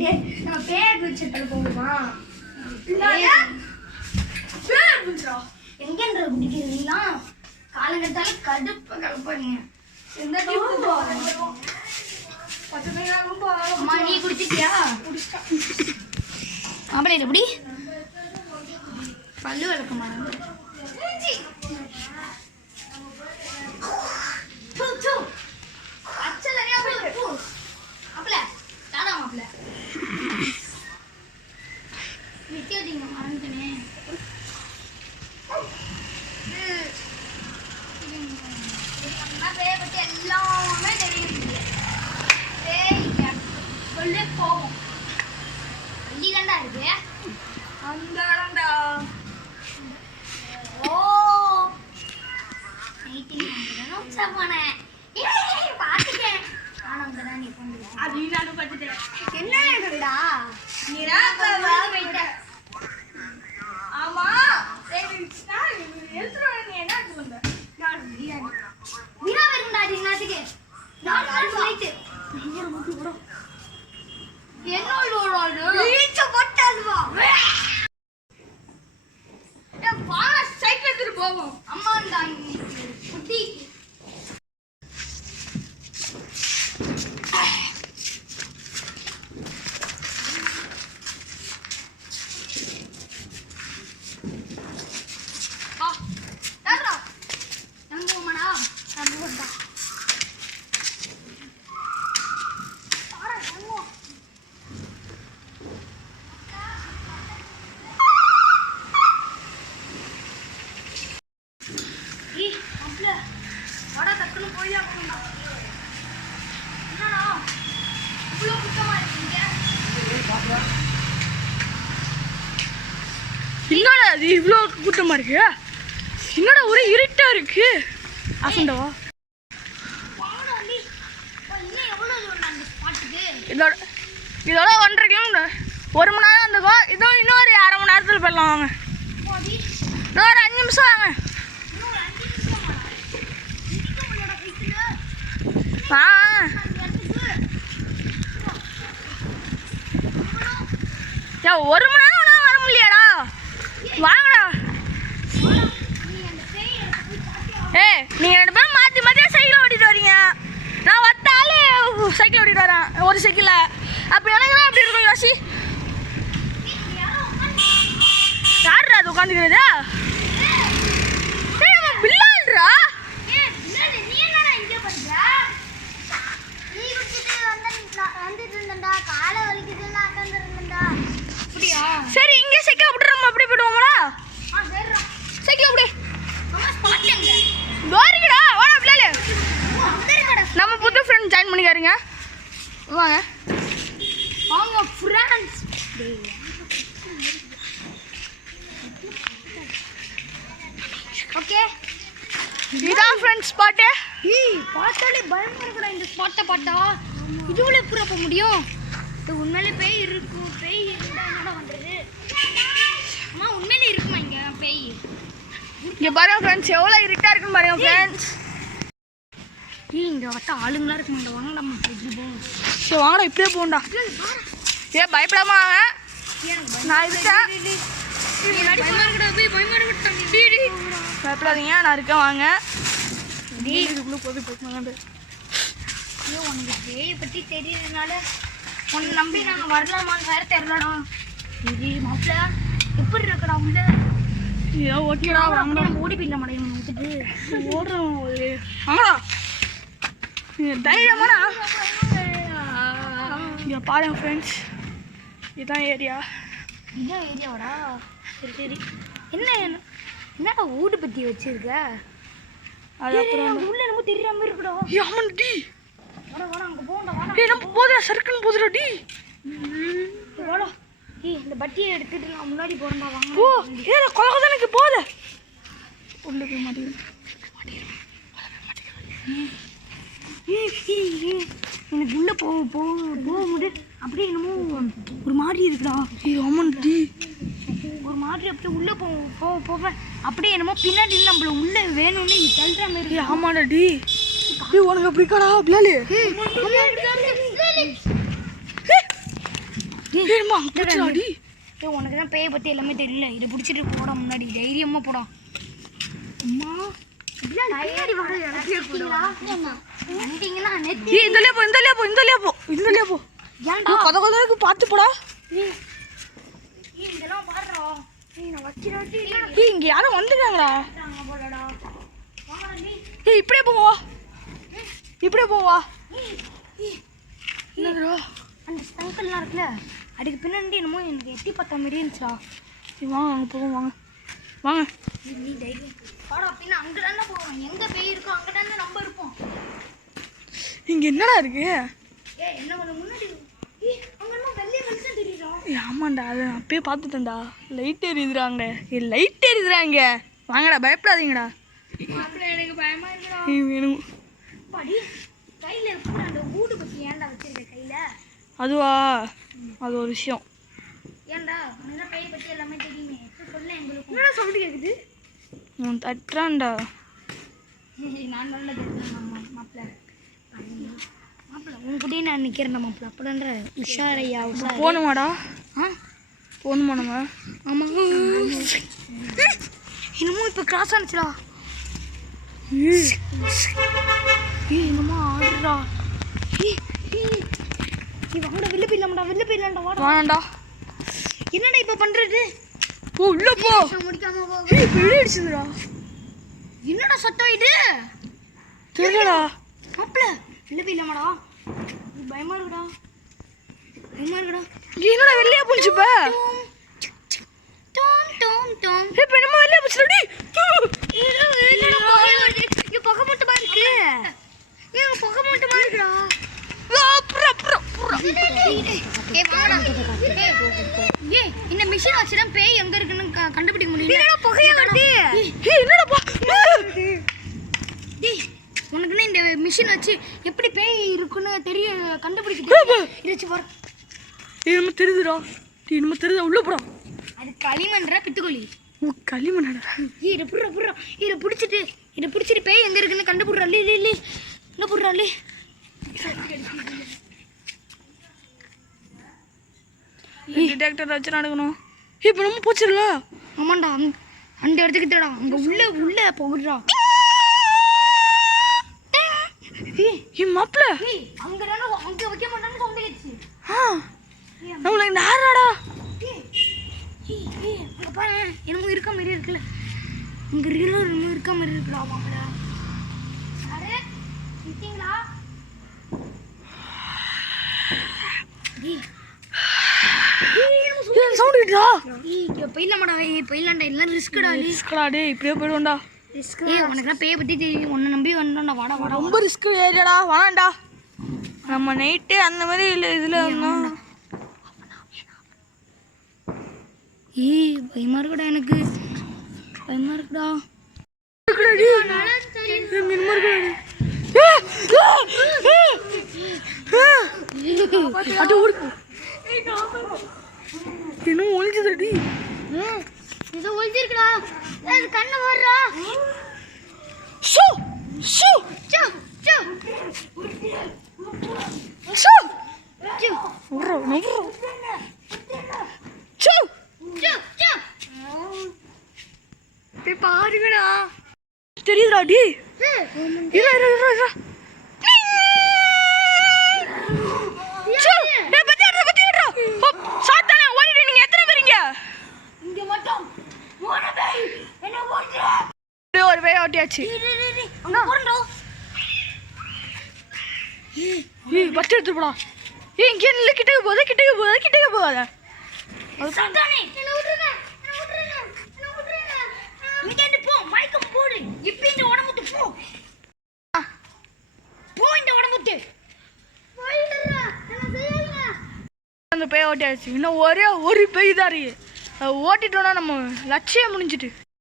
டேய் நம்ம பேர் வச்சிட்டு போவோமா பேர் புடிச்சா எங்கன்ற குடிக்கிறீங்களா காலங்கத்தால கடுப்பாங்க எந்த டிப்பு போறோம் பச்சை தண்ணியாவும் போறோம் அம்மா நீ குடிச்சிட்டியா குடிச்சா மாப்பிள்ளை எப்படி பல்லு விளக்குமா எல்லாமே தெரியும் சொல்லி போவோம் வண்டி தாண்டா இருக்கு அந்த இடம்டா ஓ நைட்டிங் போனேன் பார்த்துட்டேன் ஆனால் தான் நீ போனீங்க அது நானும் பார்த்துட்டேன் என்ன இருக்குடா போயிட்டேன் ஆமா எடுத்துட்டு நீ என்ன எடுத்து வந்த வீரா வருண்டா டினாத்துக்கு நான் சொல்லிட்டு என்னோட ஈச்ச போட்டால்வா வாங்க சைக்கிள் எடுத்துட்டு போவோம் அம்மா தான் குட்டி என்னடா அது இவ்வளோ கூட்டமா இருக்கு என்னடா ஒரே இருட்டா இருக்கு அசண்டவா இதோட 1.5 கிலோமீட்டர் 1 மணி நேரம் வந்துக்கும் இதோ இன்னொரு 1/2 மணி நேரத்தில் போயிடலாம் வாங்க இன்னும் ஒரு 5 நிமிஷம் வாங்க யா 1 மணி நேரம் வர முடியாடா வாங்கடா நீங்கள் 2 பேரும் மாற்றி மாற்றியா சைக்கிள் ஓட்டிட்டு வரீங்க நான் வந்தாலே சைக்கிள் ஓட்டிட்டு வரேன் ஒரு சைக்கிளில் அப்படி எனக்கு அப்படி இருக்கும் யோசி யாருடா அது உட்காந்துக்கிறது பில்லாடுறா சரி இங்கே சைக்கிள் அப்படி நம்ம அப்படி போயிடுவோம்டா சைக்கிள் அப்படி தோரிக்கடா வாடா பிள்ளைல நம்ம புது ஃப்ரெண்ட் ஜாயின் பண்ணிக்காருங்க வாங்க அவங்க ஃப்ரெண்ட்ஸ் ஓகே இதான் ஃப்ரெண்ட்ஸ் ஸ்பாட்டு பார்த்தாலே பயமா இருக்குடா இந்த ஸ்பாட்டை பார்த்தா இதுவுல எப்படி போக முடியும் இது உண்மையிலே பேய் இருக்கும் பேய் இருந்தா என்னடா பண்றது அம்மா உண்மையிலே இருக்குமா இங்க பேய் இங்கே பாருங்க ஃப்ரெண்ட்ஸ் எவ்வளோ இருட்டாக இருக்குன்னு பாருங்க ஃப்ரெண்ட்ஸ் இங்க வட்டா ஆளுங்களா இருக்க மாட்டோம் வாங்க நம்ம போவோம் சரி வாங்கடா இப்படியே போகண்டா பயப்படாம வாங்க நான் இருக்கேன் பயப்படாதீங்க நான் இருக்கேன் வாங்க இதுக்குள்ளே போது ஐயோ உனக்கு பேயை பற்றி தெரியறதுனால உன்னை நம்பி நாங்கள் வரலாமான்னு வேற தெரியலடா சரி மாப்பிள்ள எப்படி இருக்கடா உள்ள ஐயோ ஓகேடா வாங்கடா நம்ம ஓடி போயிடலாம் மடையும் வந்துட்டு ஓடுறோம் வாங்கடா தைரியமாடா இங்கே பாருங்க ஃப்ரெண்ட்ஸ் இதுதான் ஏரியா இதான் ஏரியாவாடா சரி சரி என்னடா ஊடு பற்றி வச்சிருக்க அது அப்புறம் உள்ள என்னமோ தெரியாம இருக்குடா ஆமாம் டி வாடா வாடா அங்கே போகண்டா வாடா நம்ம போதா சர்க்குன்னு போதுடா டி வாடா இந்த பட்டியை எடுத்துட்டு நான் முன்னாடி போறேன்டா வாங்க ஓ ஏதோ கொலகதனுக்கு போத உள்ள போய் மாட்டேங்குது எனக்கு உள்ள போக முடியும் அப்படியே என்னமோ ஒரு மாதிரி இருக்குடா ஆமாம் டி ஒரு மாதிரி அப்படியே உள்ள போக அப்படியே என்னமோ பின்னாடி நம்மள உள்ள வேணும்னு தள்ளுற மாதிரி ஆமாடா டி உனக்கு அப்படி இருக்காடா பிள்ளாலு ஏம்மா பூச்சிடாடி. உனக்கு தான் பேயை பற்றி எல்லாமே தெரியல. இதை பிடிச்சிட்டு போடா முன்னாடி, தைரியமாக போடா. அம்மா பார்த்து போடா. இதெல்லாம் பாடுறா. இங்க யாரும் வந்துட்டாங்களா? இப்படியே போவா, இப்படியே போவா. அந்த சங்கல்லாம் இருக்குல்ல, அதுக்கு பின்னாடி என்னமோ எனக்கு எட்டி பார்த்தா மாதிரி இருந்துச்சா. வாங்க அங்கே போவோம், வாங்க வாங்க. நீ தைரியம் பாடா, பின்ன அங்கே தானே போவோம். எங்கே பேய் இருக்கோ அங்கே தானே நம்ம இருப்போம். இங்கே என்னடா இருக்கு? என்ன பண்ண முன்னாடி அங்கே வெள்ளைய வெளிச்சம் தெரியுதா? ஆமாண்டா, அதை அப்பயே பார்த்துட்டேன்டா. Light எரியுதுறாங்க, light எரியுதுறாங்க. வாங்கடா, பயப்படாதீங்கடா. எனக்கு பயமா இருக்குடா. வேணும் படி கையில் கூட அந்த ஊடு பற்றி ஏன்டா வச்சிருக்க கையில்? அதுவா, அது ஒரு விஷயம். ஏன்டா உனக்கு பேய் பற்றி எல்லாமே தெரியுமே, சொல்ல எங்களுக்கு. என்ன சவுண்டு கேட்குது? தட்டுறான்டா. நான் நல்ல மாப்பிள்ள மாப்பிள்ள உங்ககிட்டயே நான் நிற்கிறேன்டா மாப்பிள்ள. அப்படின்ற உஷாரையா உஷார். போகணுமாடா? ஆ போகணுமா நம்ம? ஆமாம். இன்னமும் இப்போ கிராஸ் ஆனிச்சுடா. என்னமோ ஆடுறா. நீ வாங்கடா, வெளில போயிடலாம்டா, வெளில போயிடலாம்டா. வாடா. என்னடா இப்போ பண்ணுறது? ஓ உள்ள போ. முடிக்காம போ. வெளியே அடிச்சுதுடா. என்னடா சத்தம் இது? தெரியலடா மாப்பிள்ள. வெளில போயிடலாமாடா? பயமா இருக்குடா, பயமா இருக்குடா. என்னடா வெளியே போச்சு இப்ப? டோம் டோம் டோம். இப்ப நம்ம வெளியே போச்சுடி. என்னடா புகை வருது? இங்க புகை மூட்டமா இருக்கு. ஏங்க புகை மூட்டமா இருக்குடா. இந்த மிஷின் வச்சுதான் பேய் எங்க இருக்குன்னு கண்டுபிடிக்க முடியும். என்னடா புகையா வருது? என்னடா உனக்குன்னா இந்த மிஷின் வச்சு எப்படி பேய் இருக்குன்னு தெரிய கண்டுபிடிக்க இருச்சு பாரு. நம்ம தெரியுதுடா. நம்ம தெரியுதா? உள்ள போடா. அது களிமண்ற பித்துக்கொல்லி. களிமண்ணா? இதை புடுறா புடுறா. இதை பிடிச்சிட்டு பேய் எங்க இருக்குன்னு கண்டுபிடுறா. இல்லை என்ன புடுறா? டிடெக்டர் வச்சு நடக்கணும். இப்போ நம்ம போச்சிடல. ஆமாண்டா, அந்த இடத்துக்கு தேடா. அங்கே உள்ள போகுதுடா. மாப்பிள்ள அங்கே தானே அங்கே வைக்க மாட்டான்னு சவுண்ட் கேட்டுச்சு. நம்மள இந்த ஆறாடா. அங்கே பாரு, என்னமோ இருக்க மாதிரி இருக்குல்ல. இங்கே ரியலாக என்னமோ இருக்க மாதிரி இருக்குடா. மாப்பிள்ள யாரு நிற்கிங்களா? சவுண்ட் கேட்டா? போயிடலாமாடா? போயிடலாம்டா. எல்லாம் ரிஸ்க்குடா. டேய் இப்படியே போயிடுவோம்டா. உனக்குலாம் பேயை பற்றி தெரியும். உன்னை நம்பி வந்தோம்டா. வாடா. ரொம்ப ரிஸ்க் ஏரியாடா. வேணாம்டா. நம்ம நைட்டு அந்த மாதிரி இல்லை இதில் இருந்தோம். பயமா இருக்குடா, எனக்கு பயமா இருக்குடா. இன்னும் ஒழிஞ்சதுடி. இது ஒழிஞ்சிருக்குடா. அது கண்ணு வர்றா. ஷூ ஷூ சோ சோ ஷூ சோ உர்ரோ நுர்ரோ ஷூ சோ சோ. போய் பாருங்கடா. தெரியுதுடா டி. இரு சாத்தானே ஓடிடு. நீங்க எத்தனை பேரீங்க இங்க மட்டும்? மூணு பேய். என்ன ஓடுற? ஒரு வே ஓட்டியாச்சு. அங்க போறடா. பச்சை எடுத்து போடா. இங்க நில்ல. கிட்டக்க போகாத. சாத்தானே என்ன விட்டுருங்க. இங்க போ. மைக்கம் போடு. இப்ப இந்த உடம்புக்கு போ. இந்த உடம்புக்கு போயிடுறா. என்ன செய்யறீங்க? அந்த பேய் ஓட்டியாச்சு. இன்னும் ஒரே ஒரு பேய் தான் இருக்கு. ஓட்டிட்டோம்னா நம்ம லட்சியம் முடிஞ்சிட்டு.